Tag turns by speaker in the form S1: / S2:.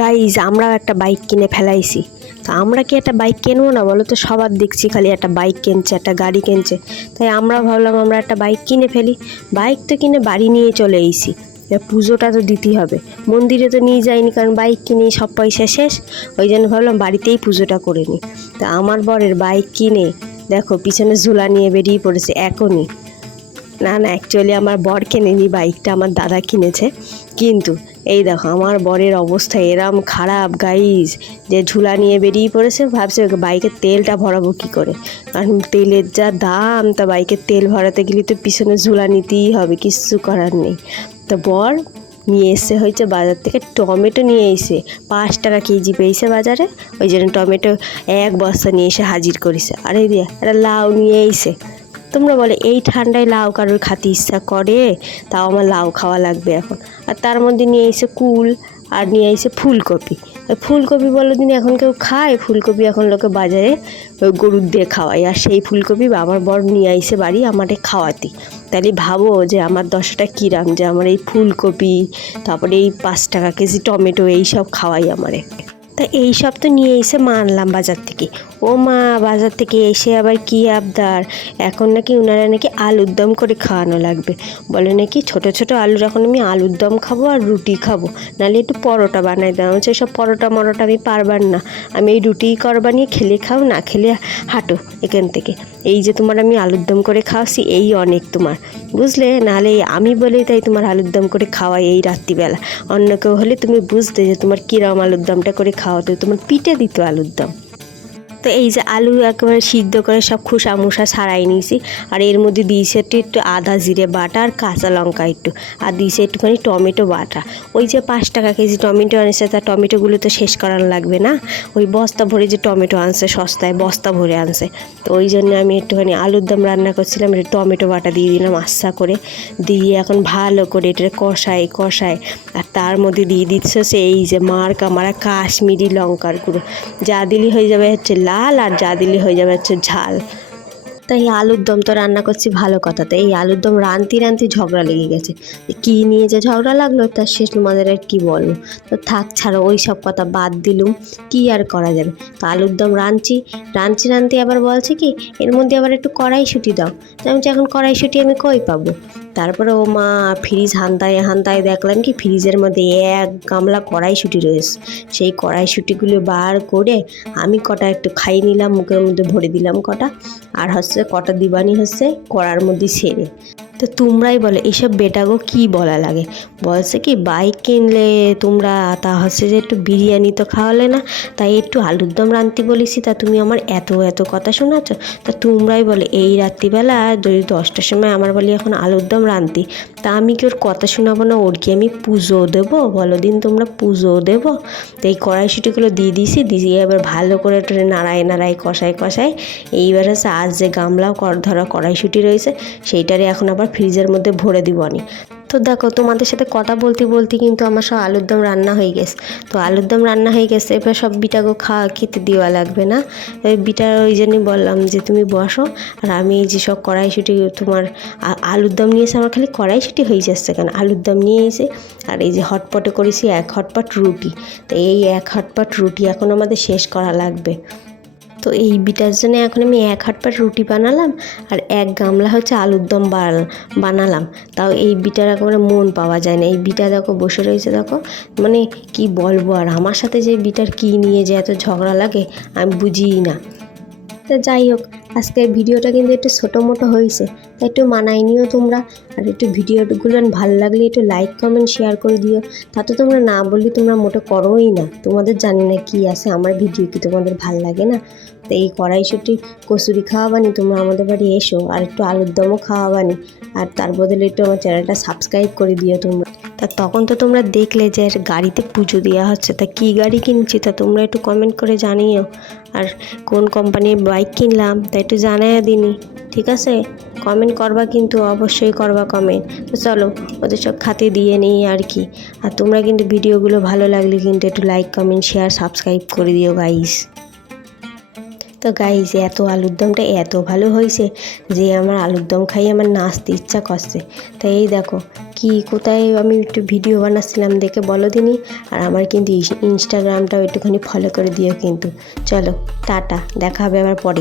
S1: Guys আমরাও একটা bike কিনে ফেলাইছি। তো আমরা কি একটা বাইক কিনবো না বলো তো? সবার দেখছি খালি একটা বাইক কিনছে, একটা গাড়ি কিনছে। তাই আমরা ভাবলাম আমরা একটা বাইক কিনে ফেলি। বাইক তো কিনে বাড়ি নিয়ে চলে এবার পুজোটা তো দিতেই হবে। মন্দিরে তো নিয়ে যাইনি কারণ বাইক কিনে সব পয়সা শেষ। ওই জন্য ভাবলাম বাড়িতেই পুজোটা করে নিই তা আমার বরের বাইক কিনে, দেখো পিছনে ঝোলা নিয়ে বেরিয়ে পড়েছে এখনই। না না অ্যাকচুয়ালি আমার বর কেনেনি বাইকটা আমার দাদা কিনেছে। কিন্তু এই দেখো, আমার বরের অবস্থা এরম খারাপ গাইজ যে ঝুলা নিয়ে বেরিয়ে পড়েছে, ভাবছে বাইকের তেলটা ভরাবো কি করে? কারণ তেলের যা দাম, তা বাইকের তেল ভরাতে গেলে তো পিছনে ঝুলা নিতেই হবে, কিচ্ছু করার নেই। তো বর নিয়ে এসে হয়েছে বাজার থেকে, টমেটো নিয়ে এসে, পাঁচ টাকা কেজি পেয়েছে বাজারে। ওই জন্য টমেটো এক বস্তা নিয়ে এসে হাজির করেছে। আর এই দিয়ে একটা লাউ নিয়ে এসে। তোমরা বলে, এই ঠান্ডায় লাউ কারোর খাতে ইচ্ছা করে? তাও আমার লাউ খাওয়া লাগবে এখন। আর তার মধ্যে নিয়ে এসে কুল আর নিয়ে এসে ফুলকপি। ফুলকপি বলো দিন, এখন কেউ খায়? ফুলকপি এখন লোকে বাজারে ওই গরুর দিয়ে খাওয়ায়। আর সেই ফুলকপি আমার বর নিয়ে এসে বাড়ি আমারে খাওয়াতি। তাহলে ভাবো যে আমার দশটা কিরাম, যে আমার এই ফুলকপি, তারপরে এই পাঁচ টাকা কেজি টমেটো, এই সব খাওয়াই আমারে। তা এই সব তো নিয়ে এসে মা আনলাম বাজার থেকে। ও মা, বাজার থেকে এসে আবার কি আবদার? এখন নাকি ওনারা নাকি আলুর দম করে খাওয়ানো লাগবে। বলে নাকি ছোট ছোট আলুর এখন আমি আলুর দম খাব আর রুটি খাব। নাহলে একটু পরোটা বানাই দাও। হচ্ছে সব পরোটা মরোটা আমি পারবার না। আমি এই রুটিই কর বানিয়ে খেলে খাও, না খেলে হাঁটো এখান থেকে। এই যে তোমার আমি আলুর দম করে খাওয়াছি, এই অনেক তোমার। বুঝলে? নাহলে আমি বলেই তাই তোমার আলুর দম করে খাওয়াই এই রাত্রিবেলা। অন্য কেউ হলে তুমি বুঝতে যে তোমার কিরম আলুর দমটা করে খাওয়াতো তোমার পিঠে দিত আলুর দম। তো এই যে আলু একেবারে সিদ্ধ করে সব খোসা মুসা ছাড়াই নিয়েছি। আর এর মধ্যে দিয়েছে একটু একটু আদা জিরে বাটা আর কাঁচা লঙ্কা একটু। আর দিয়েছে একটুখানি টমেটো বাটা। ওই যে পাঁচ টাকা কেজি টমেটো আনছে তার টমেটোগুলো তো শেষ করার লাগবে না। ওই বস্তা ভরে যে টমেটো আনছে, সস্তায় বস্তা ভরে আনছে। তো ওই জন্য আমি একটুখানি আলুর দম রান্না করছিলাম, একটু টমেটো বাটা দিয়ে দিলাম আস্তা করে। দিয়ে এখন ভালো করে এটা কষাই কষাই আর তার মধ্যে দিয়ে দিচ্ছে সে এই যে মার্কা, মারা কাশ্মীরি লঙ্কার গুঁড়ো। যা দিলি হয়ে যাবে হচ্ছে লাল আর যা দিলে হয়ে যাবে হচ্ছে ঝাল। তাই আলুর দম তো রান্না করছি ভালো কথা তো এই আলুর দম রানতে রানতে ঝগড়া লেগে গেছে। কী নিয়ে যে ঝগড়া লাগল তার শেষ তোমাদের আর কী বলব? তো থাক ছাড়ো, ওই সব কথা বাদ দিলুম, কি আর করা যাবে? তো আলুর দম রাঁধছি রাঁধছি রাঁধতে আবার বলছে কি, এর মধ্যে আবার একটু কড়াইশুঁটি দাও। তো আমি এখন কড়াইশুঁটি আমি কই পাবো? তারপরে ও মা ফ্রিজ হান্তায় হান্তায় দেখলাম কি ফ্রিজের মধ্যে এক গামলা কড়াইশুঁটি রয়েছে। সেই কড়াইশুঁটিগুলো বার করে আমি কটা একটু খাই নিলাম, মুখের মধ্যে ভরে দিলাম কটা। আর হচ্ছে কটা দিবানি হচ্ছে কড়ার মধ্যে সেরে তো তোমরাই বলে এইসব বেটাগো কি বলা লাগে? বলছে কি বাইক কিনলে তোমরা তা হচ্ছে যে একটু বিরিয়ানি তো খাওয়ালে না, তাই একটু আলুর দম রাঁধতে বলেছি। তা তুমি আমার এত এত কথা শোনাচ্ছ? তা তোমরাই বলে, এই রাত্রিবেলা যদি দশটার সময় আমার বলি এখন আলুর দম রাঁধতি, তা আমি কি ওর কথা শোনাবো না? ওর কি আমি পুজো দেবো? বলো দিন তোমরা পুজো দেবো? তো এই কড়াইশুটিগুলো দিয়ে দিয়েছি, দিয়ে এবার ভালো করে একটু নাড়ায় নাড়ায়, কষায় কষায়, এইবার হচ্ছে আজ যে গামলা ধরা কড়াইশুটি রয়েছে সেইটারে এখন আবার ফ্রিজের মধ্যে ভরে দিব আমি। তো দেখো, তোমাদের সাথে কথা বলতে বলতে কিন্তু আমার সব আলুর দম রান্না হয়ে গেছে। তো আলুর দম রান্না হয়ে গেছে, এবার সব বিটাগো খাওয়া খেতে দেওয়া লাগবে না। ওই বিটার ওই জন্যই বললাম যে তুমি বসো, আর আমি এই যে সব কড়াইশুটি তোমার আলুর দম নিয়ে এসে আমার খালি কড়াইশুটি হয়ে যাচ্ছে কেন? আলুর দম নিয়ে এসে, আর এই যে হটপটে করেছি এক হটপট রুটি। তো এই এক হটপট রুটি এখন আমাদের শেষ করা লাগবে। তো এই বিটার জন্য এখন আমি এক হাট পাট রুটি বানালাম আর এক গামলা হচ্ছে আলুর দম বানাল- বানালাম। তাও এই বিটার একেবারে মন পাওয়া যায় না। এই বিটা দেখো, বসে রয়েছে দেখো। মানে কি বলব আর আমার সাথে যে বিটার কি নিয়ে যে এত ঝগড়া লাগে, আমি বুঝিই না। তা যাই হোক আজকের ভিডিওটা কিন্তু একটু ছোটো মোটো হয়েছে, তাই একটু মানাই নিও তোমরা। আর একটু ভিডিওগুলো ভালো লাগলে একটু লাইক কমেন্ট শেয়ার করে দিও। তা তো তোমরা না বললে তোমরা মোটে করোই না। তোমাদের জানি না কি আছে, আমার ভিডিও কি তোমাদের ভালো লাগে না? তো এই কড়াই কড়াইশুটি কচুরি খাওয়াবানি, তোমরা আমাদের বাড়ি এসো। আর একটু আলুর দমও খাওয়াবানি। আর তার বদলে একটু আমার চ্যানেলটা সাবস্ক্রাইব করে দিও তোমরা। তা তখন তো তোমরা দেখলে যে গাড়িতে পুজো দেওয়া হচ্ছে। তা কী গাড়ি কিনছি? তা তোমরা একটু কমেন্ট করে জানিও। আর কোন কোম্পানির বাইক কিনলাম, তা একটু জানাইয়া দিনি। ঠিক আছে? কমেন্ট করবা কিন্তু অবশ্যই করবা কমেন্ট তো চলো, ওদের সব খাতে দিয়ে নেই আর কি। আর তোমরা কিন্তু ভিডিওগুলো ভালো লাগলে কিন্তু একটু লাইক কমেন্ট শেয়ার সাবস্ক্রাইব করে দিও গাইস তো গাইস এত আলুর দমটা এত ভালো হয়েছে যে আমার আলুর দম খাই আমার নাচতে ইচ্ছা করছে। তো এই দেখো কি, কোথায় আমি একটু ভিডিও বানাচ্ছিলাম দেখে বলো দিনি। আর আমার কিন্তু ইনস্টাগ্রামটাও একটুখানি ফলো করে দিও কিন্তু। চলো, টাটা, দেখা হবে আবার পরে।